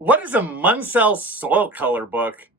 What is a Munsell Soil Color Book?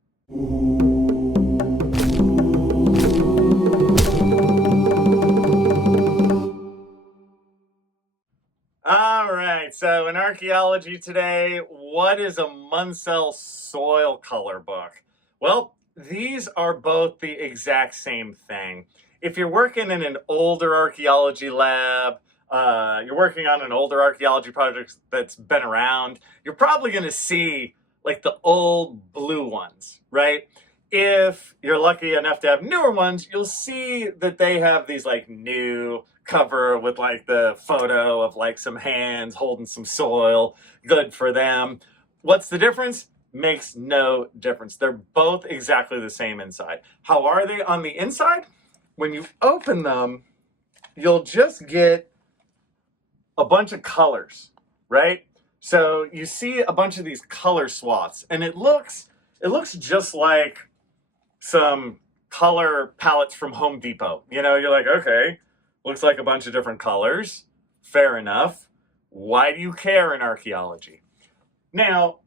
All right, so in archaeology today, what is a Munsell Soil Color Book? Well, these are both the exact same thing. If you're working in an older archaeology lab, you're working on an older archaeology project that's been around, you're probably going to see like the old blue ones, right? If you're lucky enough to have newer ones, you'll see that they have these like new cover with like the photo of like some hands holding some soil. Good for them. What's the difference? Makes no difference. They're both exactly the same inside. How are they on the inside? When you open them, you'll just get a bunch of colors, right? So you see a bunch of these color swaths, and it looks just like some color palettes from Home Depot. You know, you're like, okay, looks like a bunch of different colors. Fair enough. Why do you care in archaeology? Now,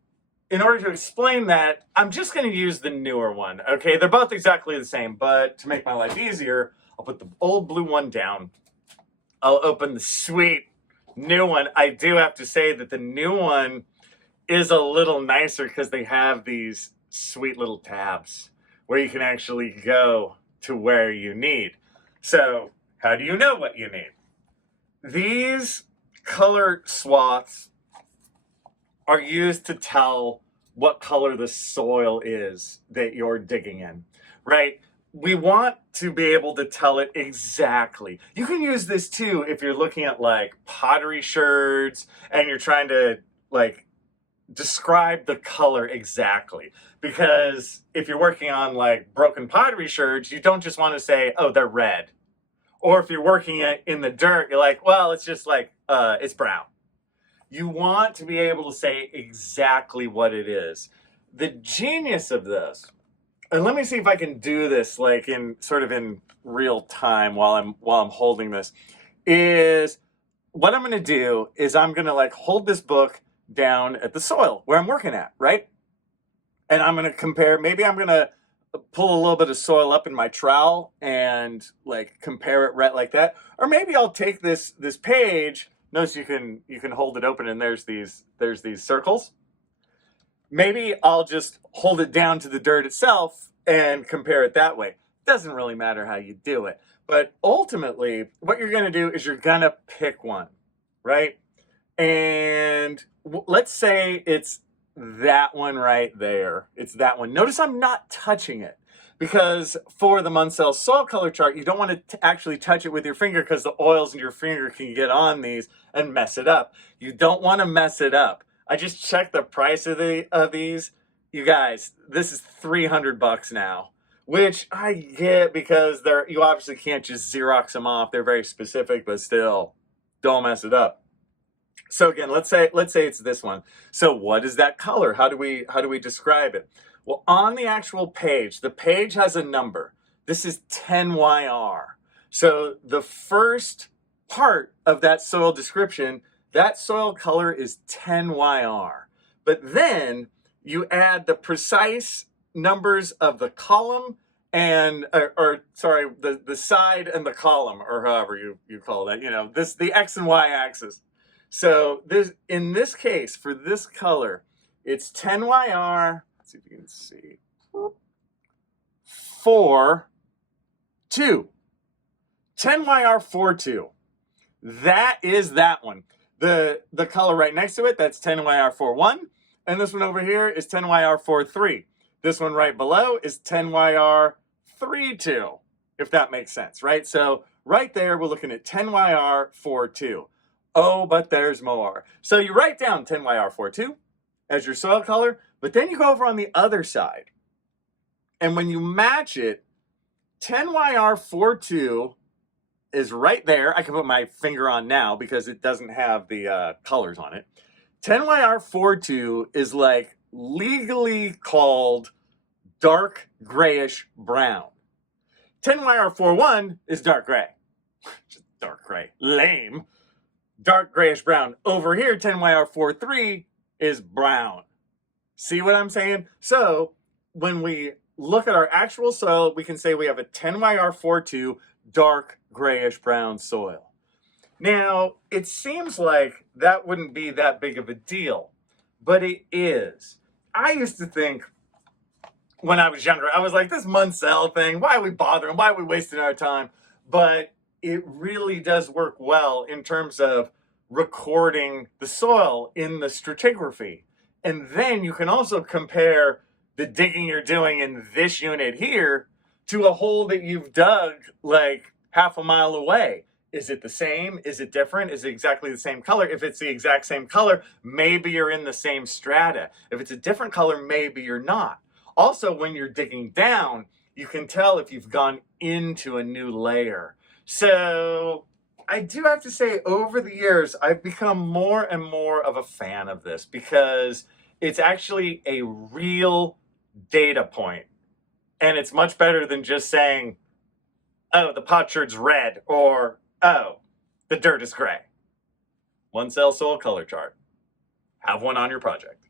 in order to explain that, I'm just going to use the newer one, okay? They're both exactly the same, but to make my life easier, I'll put the old blue one down. I'll open the sweet new one. I do have to say that the new one is a little nicer because they have these sweet little tabs where you can actually go to where you need. So, how do you know what you need? These color swaths are used to tell what color the soil is that you're digging in, right? We want to be able to tell it exactly. You can use this too if you're looking at like pottery sherds and you're trying to like describe the color exactly. Because if you're working on like broken pottery sherds, you don't just want to say, oh, they're red. Or if you're working in the dirt, you're like, well, it's just like, it's brown. You want to be able to say exactly what it is. The genius of this, and let me see if I can do this like in sort of in real time while I'm holding this, is what I'm going to do is I'm going to like hold this book down at the soil where I'm working at, right? And I'm going to compare, maybe I'm going to pull a little bit of soil up in my trowel and like compare it right like that. Or maybe I'll take this page. Notice you can hold it open and there's these circles. Maybe I'll just hold it down to the dirt itself and compare it that way. Doesn't really matter how you do it. But ultimately, what you're going to do is you're going to pick one, right? And let's say it's that one right there. It's that one. Notice I'm not touching it because for the Munsell soil color chart, you don't want to actually touch it with your finger because the oils in your finger can get on these and mess it up. You don't want to mess it up. I just checked the price of these. You guys, this is $300 now, which I get because you obviously can't just Xerox them off. They're very specific, but still, don't mess it up. So again, let's say it's this one. So what is that color? How do we describe it? Well, on the actual page, the page has a number. This is 10YR. So the first part of that soil description, that soil color is 10YR. But then you add the precise numbers of the column and the side and the column, or however you call that, the X and Y axis. So in this case, for this color, it's 10YR, let's see if you can see, 4-2. 10YR 4-2. That is that one. The color right next to it, that's 10YR 4-1. And this one over here is 10YR 4-3. This one right below is 10YR 3-2, if that makes sense, right? So right there, we're looking at 10YR 4-2. Oh, but there's more. So you write down 10YR 4-2 as your soil color, but then you go over on the other side. And when you match it, 10YR 4-2 is right there. I can put my finger on now because it doesn't have the colors on it. 10YR 4-2 is like legally called dark grayish brown. 10YR 4-1 is dark gray. Just dark gray. Lame. Dark grayish brown. Over here, 10YR 4-3 is brown. See what I'm saying? So when we look at our actual soil, we can say we have a 10YR42 dark grayish brown soil. Now, it seems like that wouldn't be that big of a deal, but it is. I used to think when I was younger, I was like, this Munsell thing, why are we bothering? Why are we wasting our time? But it really does work well in terms of recording the soil in the stratigraphy. And then you can also compare the digging you're doing in this unit here to a hole that you've dug like half a mile away. Is it the same? Is it different? Is it exactly the same color? If it's the exact same color, maybe you're in the same strata. If it's a different color, maybe you're not. Also, when you're digging down, you can tell if you've gone into a new layer. So I do have to say, over the years, I've become more and more of a fan of this because it's actually a real data point. And it's much better than just saying, oh, the potsherd's red, or, oh, the dirt is gray. Munsell Soil Color Chart. Have one on your project.